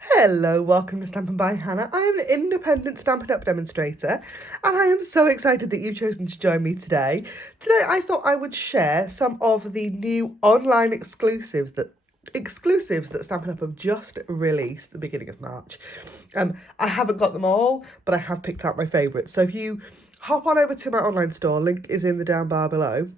Hello, welcome to Stampin' by Hannah. I am the independent Stampin' Up demonstrator, and I am so excited that you've chosen to join me today. Today I thought I would share some of the new online exclusives that Stampin' Up have just released at the beginning of March. I haven't got them all, but I have picked out my favourites. So if you hop on over to my online store, link is in the down bar below.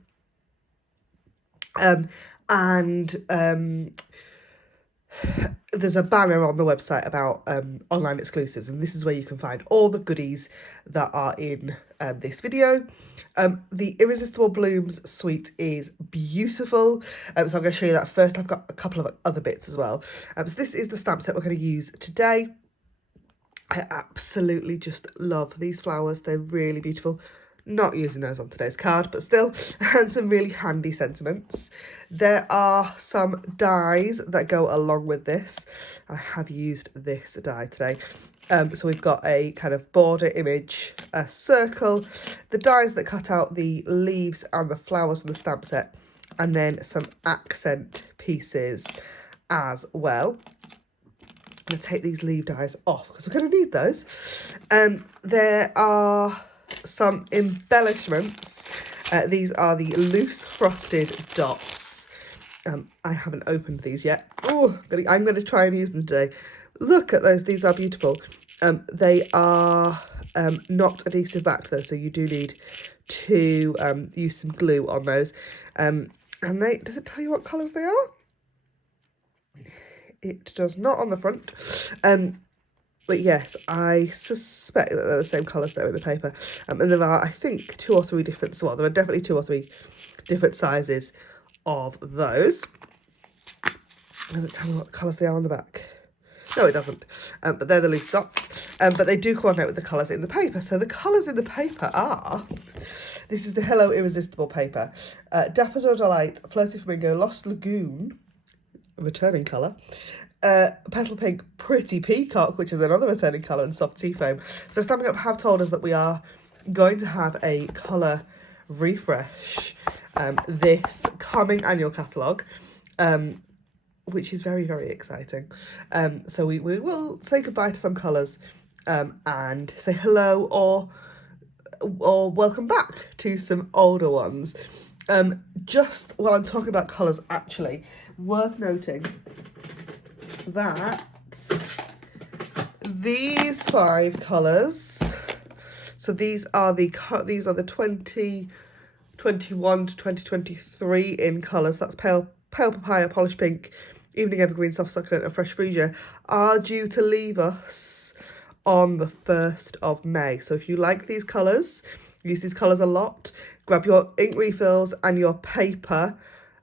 There's a banner on the website about online exclusives, and this is where you can find all the goodies that are in this video. The Irresistible Blooms suite is beautiful, so I'm going to show you that first. I've got a couple of other bits as well. So this is the stamp set we're going to use today. I absolutely just love these flowers. They're really beautiful. Not using those on today's card, but still, and some really handy sentiments. There are some dies that go along with this. I have used this die today. So we've got a kind of border image, a circle, the dies that cut out the leaves and the flowers from the stamp set, and then some accent pieces as well. I'm going to take these leaf dies off because we're going to need those. There are some embellishments. These are the loose frosted dots. I haven't opened these yet. Oh, I'm going to try and use them today. Look at those. These are beautiful. They are not adhesive back though, so you do need to use some glue on those. And does it tell you what colours they are? It does not on the front. But yes, I suspect that they're the same colours that are in the paper. And there are, I think, there are definitely 2 or 3 different sizes of those. Does it tell me what colours they are on the back? No, it doesn't. But they're the loose dots. But they do coordinate with the colours in the paper. So the colours in the paper are... This is the Hello Irresistible paper. Daffodil Delight, Flirty Flamingo, Lost Lagoon, a returning colour. Petal Pink, Pretty Peacock, which is another returning colour, and Soft Seafoam. So Stampin' Up have told us that we are going to have a colour refresh this coming annual catalogue, which is very, very exciting. So we will say goodbye to some colours and say hello or welcome back to some older ones. Just while I'm talking about colours, actually, worth noting that these 5 colours, so these are the 2021 to 2023 in colours. That's pale papaya, polished pink, evening evergreen, soft succulent, and fresh freesia, are due to leave us on the 1st of May. So if you like these colours, use these colours a lot, grab your ink refills and your paper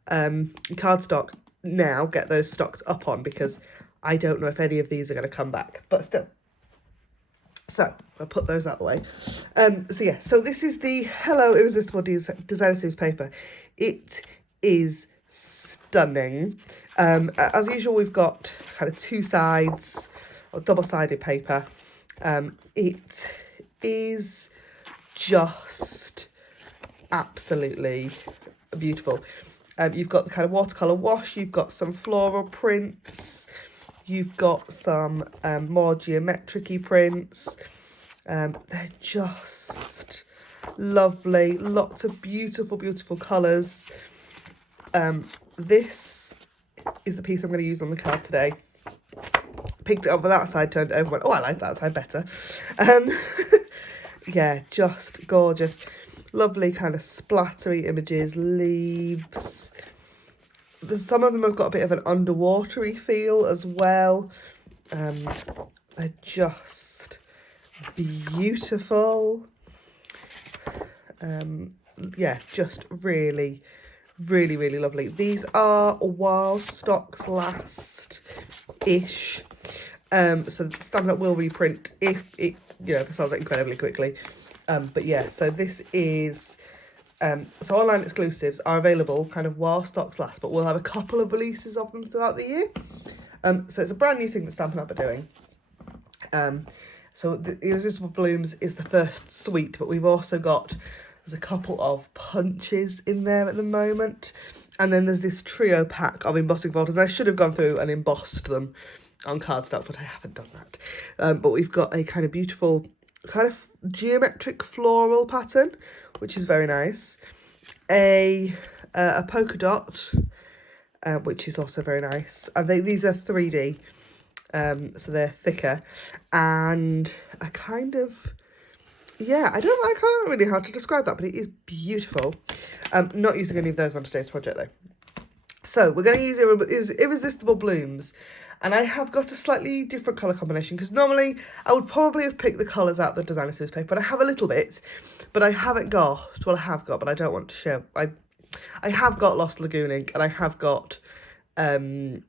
cardstock now, get those stocked up on, because I don't know if any of these are going to come back, but still. So I'll put those out of the way. So this is the Hello Irresistible Designer Series paper. It is stunning. As usual, we've got kind of 2 sides, or double-sided paper. It is just absolutely beautiful. You've got the kind of watercolour wash, you've got some floral prints, you've got some more geometric-y prints. They're just lovely, lots of beautiful, beautiful colours. This is the piece I'm going to use on the card today. Picked it up with that side turned over, went, oh, I like that side better. Yeah, just gorgeous. Lovely kind of splattery images, leaves. Some of them have got a bit of an underwatery feel as well. They're just beautiful. Yeah, just really, really, really lovely. These are while stocks last-ish. So Stampin' Up will reprint if it, sells out incredibly quickly. But yeah, so this is, so online exclusives are available kind of while stocks last, but we'll have a couple of releases of them throughout the year. So it's a brand new thing that Stampin' Up are doing. So the Irresistible Blooms is the first suite, but we've also got, there's a couple of punches in there at the moment. And then there's this trio pack of embossing folders. I should have gone through and embossed them on cardstock, but I haven't done that. But we've got a kind of beautiful kind of geometric floral pattern, which is very nice. A polka dot, which is also very nice. And these are 3D, so they're thicker. And a kind of, yeah, I can't really know how to describe that, but it is beautiful. Not using any of those on today's project though. So we're going to use Irresistible Blooms. And I have got a slightly different colour combination, because normally I would probably have picked the colours out of the designer series paper, but I have a little bit, but I haven't got, well I have got, but I don't want to share. I have got Lost Lagoon ink, and I have got Pretty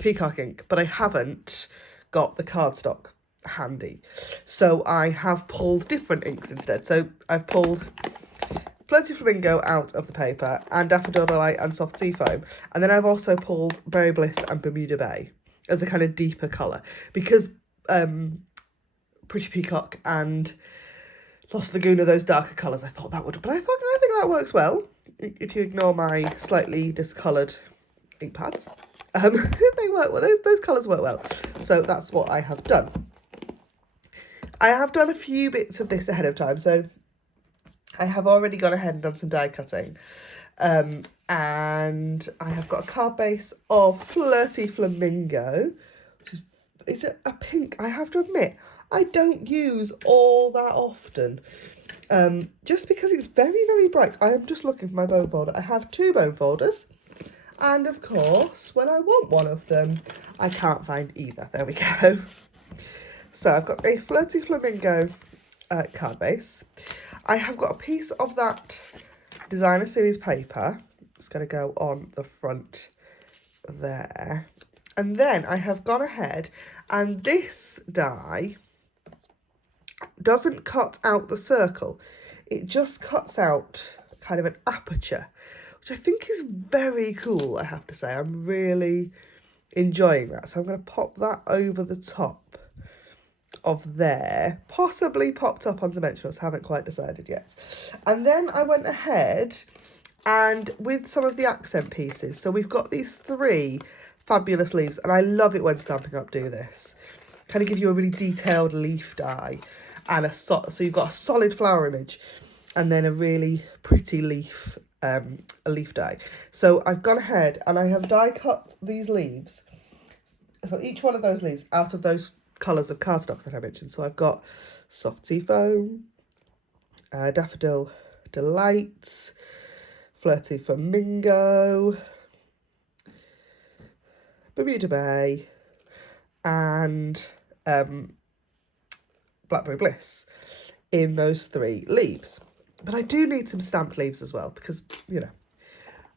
Peacock ink, but I haven't got the cardstock handy. So I have pulled different inks instead. So I've pulled Floaty Flamingo out of the paper, and Daffodil Delight and Soft Sea Foam. And then I've also pulled Berry Bliss and Bermuda Bay as a kind of deeper colour, because Pretty Peacock and Lost Lagoon are those darker colours. I thought that would, but I think that works well if you ignore my slightly discoloured ink pads. They work well. Those colours work well. So that's what I have done. I have done a few bits of this ahead of time, so I have already gone ahead and done some die cutting. And I have got a card base of Flirty Flamingo, which is it a pink? I have to admit, I don't use all that often. Just because it's very, very bright. I am just looking for my bone folder. I have 2 bone folders. And of course, when I want one of them, I can't find either. There we go. So I've got a Flirty Flamingo card base. I have got a piece of that designer series paper. It's going to go on the front there. And then I have gone ahead, and this die doesn't cut out the circle. It just cuts out kind of an aperture, which I think is very cool, I have to say. I'm really enjoying that. So I'm going to pop that over the top of there, possibly popped up on dimensionals, haven't quite decided yet. And then I went ahead and with some of the accent pieces, so we've got these 3 fabulous leaves, and I love it when Stampin' Up do this, kind of give you a really detailed leaf die, and so you've got a solid flower image and then a really pretty leaf, a leaf die. So I've gone ahead and I have die cut these leaves, so each one of those leaves out of those colours of cardstock that I mentioned. So I've got Soft Sea Foam, Daffodil Delight, Flirty Flamingo, Bermuda Bay, and Blackberry Bliss in those 3 leaves. But I do need some stamped leaves as well, because, you know,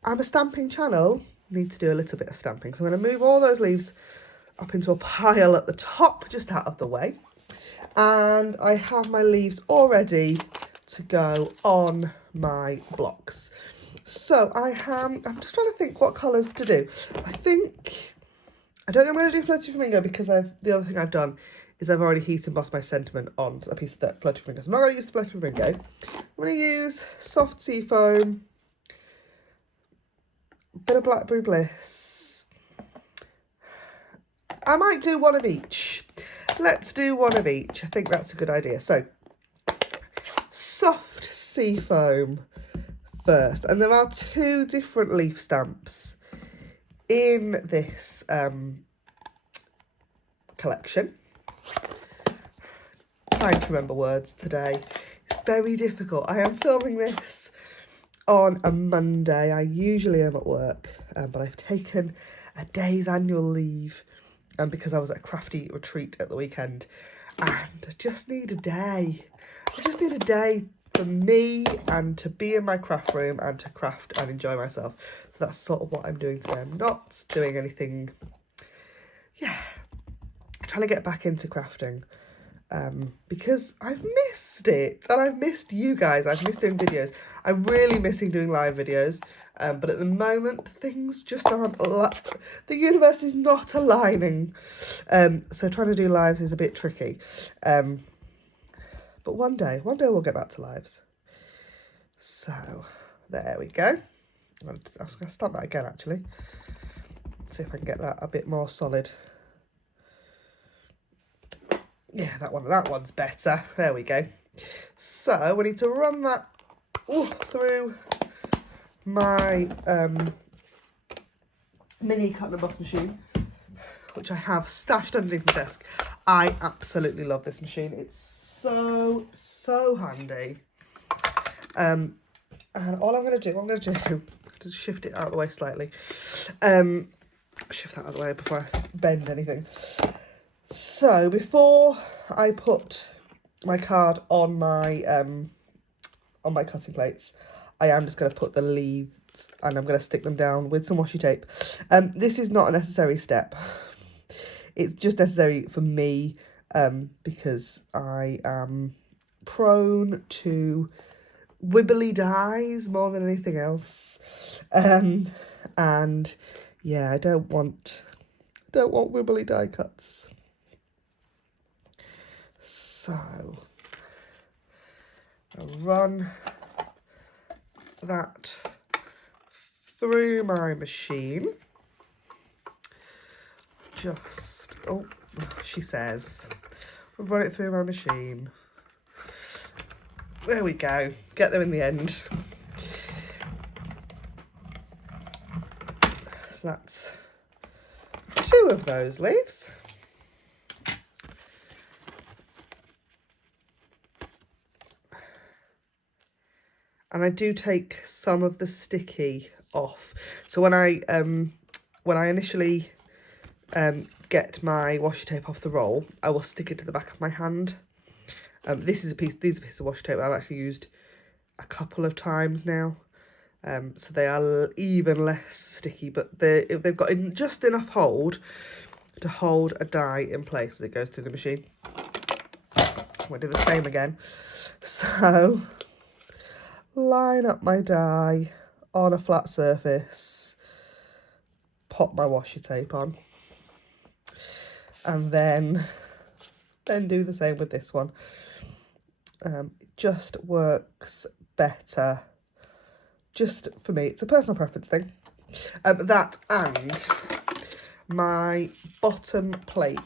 I'm a stamping channel, need to do a little bit of stamping. So I'm going to move all those leaves up into a pile at the top, just out of the way. And I have my leaves all ready to go on my blocks. So I'm just trying to think what colours to do. I don't think I'm going to do Flirty Flamingo, because the other thing I've done is I've already heat embossed my sentiment on a piece of that Flirty Flamingo. So I'm not going to use the Flirty Flamingo. I'm going to use Soft Sea Foam, a bit of Blackberry Bliss. I might do one of each. Let's do one of each. I think that's a good idea. So, Soft Sea Foam first. And there are 2 different leaf stamps in this collection. Trying to remember words today. It's very difficult. I am filming this on a Monday. I usually am at work, but I've taken a day's annual leave because I was at a crafty retreat at the weekend, and I just need a day. I just need a day for me and to be in my craft room and to craft and enjoy myself. So that's sort of what I'm doing today. I'm not doing anything, trying to get back into crafting, because I've missed it, and I've missed you guys. I've missed doing videos. I'm really missing doing live videos, but at the moment things just aren't, the universe is not aligning, so trying to do lives is a bit tricky, but one day we'll get back to lives. So there we go. I'm going to stamp that again, actually, see if I can get that a bit more solid Yeah, that one's better. There we go. So we need to run that through my mini cut and emboss machine, which I have stashed underneath my desk. I absolutely love this machine. It's so handy. And all I'm going to do, just shift it out of the way slightly. Shift that out of the way before I bend anything. So before I put my card on my cutting plates, I am just going to put the leaves and I'm going to stick them down with some washi tape. This is not a necessary step. It's just necessary for me because I am prone to wibbly dies more than anything else. And yeah, I don't want wibbly die cuts. So I'll run that through my machine. Just, oh, she says, run it through my machine. There we go. Get there in the end. So that's 2 of those leaves. And I do take some of the sticky off. So when I initially get my washi tape off the roll, I will stick it to the back of my hand. These are a piece of washi tape I've actually used a couple of times now. So they are even less sticky, but they've got just enough hold to hold a die in place as it goes through the machine. We'll do the same again. So line up my die on a flat surface, pop my washi tape on, and then do the same with this one. It just works better. Just for me, it's a personal preference thing. That and my bottom plate.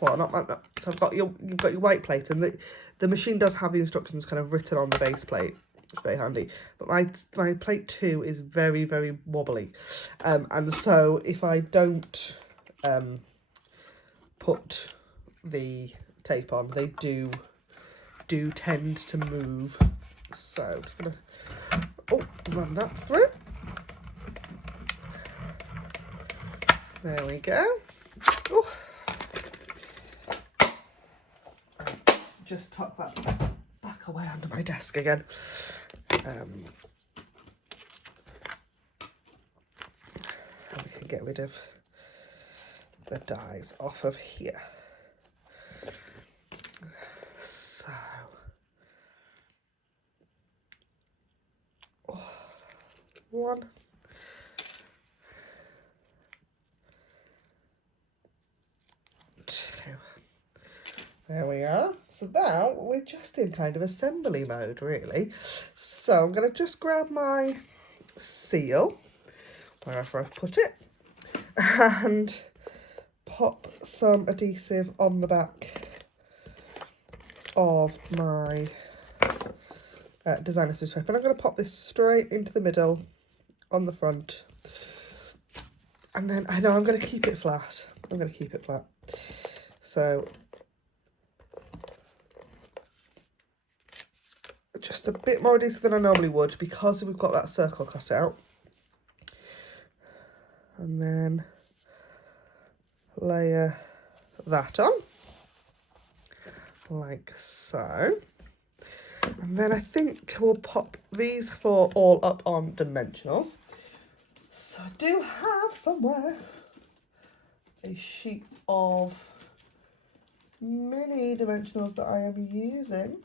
Well, so you've got your white plate, and the machine does have the instructions kind of written on the base plate. It's very handy. But my plate 2 is very, very wobbly, and so if I don't put the tape on, they do tend to move. So I'm just gonna run that through. There we go. Just tuck that back away under my desk again. And we can get rid of the dies off of here. So, one, two. There we are. So now we're just in kind of assembly mode, really. So I'm going to just grab my seal, wherever I've put it, and pop some adhesive on the back of my designer Swiss paper. And I'm going to pop this straight into the middle on the front. And then I know I'm going to keep it flat. So just a bit more adhesive than I normally would because we've got that circle cut out. And then layer that on like so. And then I think we'll pop these 4 all up on dimensionals. So I do have somewhere a sheet of mini dimensionals that I am using.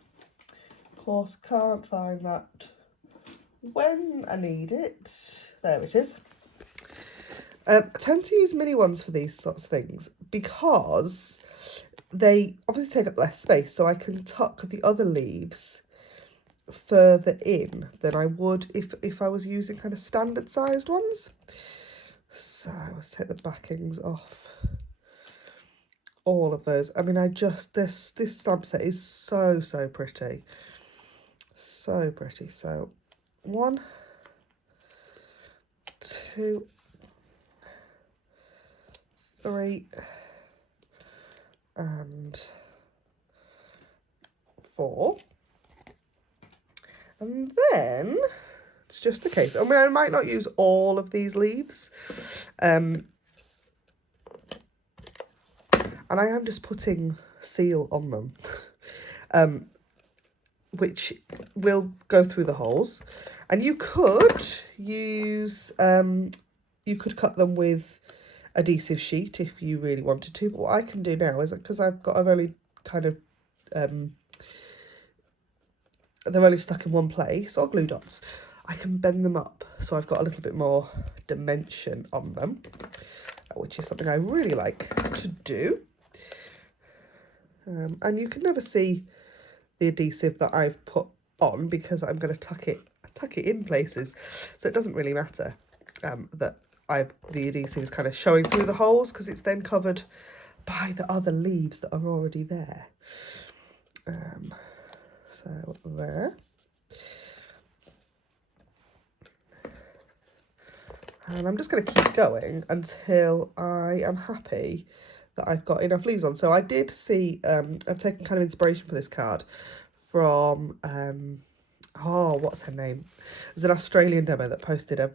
Of course, can't find that when I need it. There it is. I tend to use mini ones for these sorts of things because they obviously take up less space, so I can tuck the other leaves further in than I would if I was using kind of standard sized ones. So let's take the backings off all of those. I mean, this stamp set is so pretty. So pretty. So 1, 2, 3 and 4. And then it's just the case. I mean, I might not use all of these leaves. And I am just putting seal on them, which will go through the holes. And you could use, you could cut them with adhesive sheet if you really wanted to. But what I can do now is, because I've only kind of, they're only stuck in one place, or glue dots, I can bend them up so I've got a little bit more dimension on them, which is something I really like to do. And you can never see the adhesive that I've put on because I'm going to tuck it in places, so it doesn't really matter that the adhesive is kind of showing through the holes, because it's then covered by the other leaves that are already there. So there. And I'm just going to keep going until I am happy that I've got enough leaves on. So I did see, I've taken kind of inspiration for this card from, what's her name? There's an Australian demo that posted a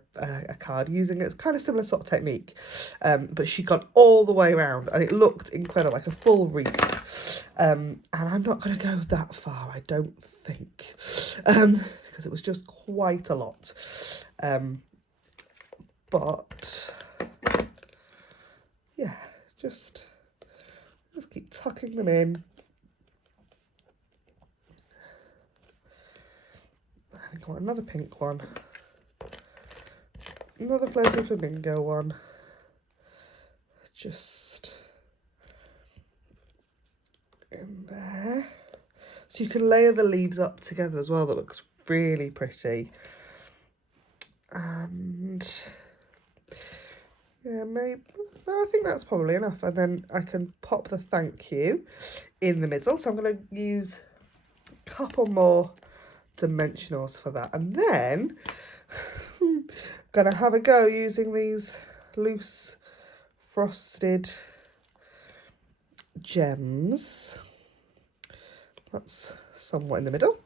card using a kind of similar sort of technique, but she'd gone all the way around and it looked incredible, like a full wreath. And I'm not going to go that far, I don't think, because it was just quite a lot. But yeah, just keep tucking them in. I got another pink one, another floating flamingo one, just in there. So you can layer the leaves up together as well. That looks really pretty. And yeah, maybe, no, I think that's probably enough. And then I can pop the thank you in the middle. So I'm going to use a couple more dimensionals for that. And then I'm going to have a go using these loose frosted gems. That's somewhat in the middle.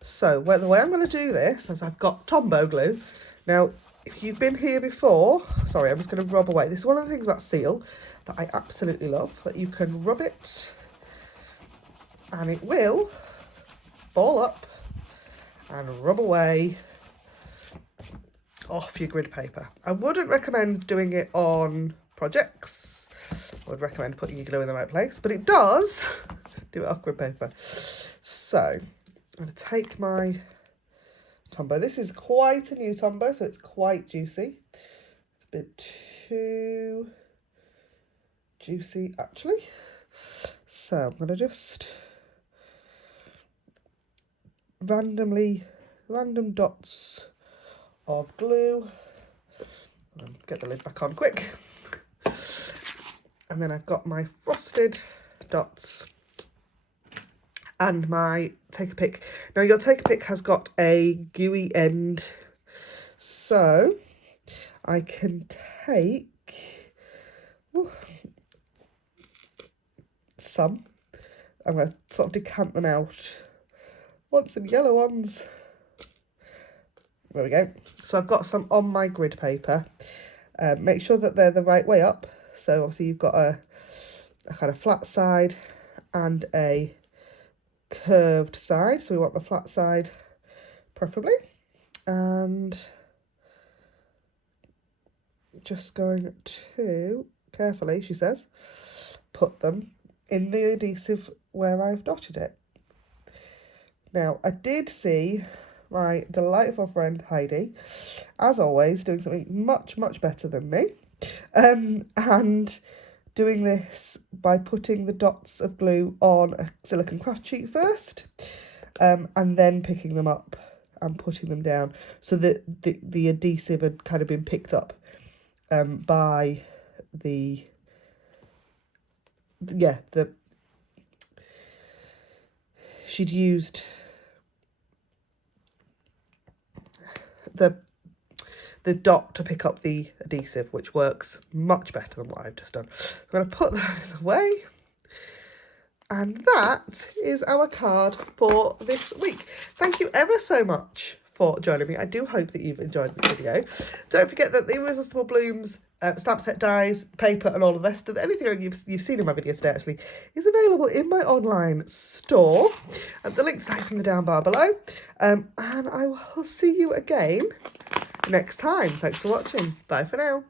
So the way I'm going to do this is I've got Tombow glue. Now, if you've been here before, sorry, I'm just going to rub away. This is one of the things about seal that I absolutely love, that you can rub it and it will ball up and rub away off your grid paper. I wouldn't recommend doing it on projects. I would recommend putting your glue in the right place, but it does do it off grid paper. So I'm going to take my Tombow. This is quite a new Tombow, so it's quite juicy. It's a bit too juicy, actually. So I'm going to just random dots of glue. And get the lid back on quick. And then I've got my frosted dots and my Take a Pick. Now your Take a Pick has got a gooey end, so I can take some. I'm going to sort of decant them out. Want some yellow ones. There we go. So I've got some on my grid paper. Make sure that they're the right way up. So obviously you've got a kind of flat side and a curved side. So we want the flat side preferably. And just going to, carefully, she says, put them in the adhesive where I've dotted it. Now, I did see my delightful friend Heidi, as always, doing something much better than me, and doing this by putting the dots of glue on a silicone craft sheet first, and then picking them up and putting them down, so that the adhesive had kind of been picked up by the yeah, she'd used the dot to pick up the adhesive, which works much better than what I've just done. I'm going to put those away. And that is our card for this week. Thank you ever so much for joining me. I do hope that you've enjoyed this video. Don't forget that the Irresistible Blooms stamp set dies, paper and all the rest of it, anything you've seen in my video today actually, is available in my online store. The link's nice in the down bar below. And I will see you again next time. Thanks for watching. Bye for now.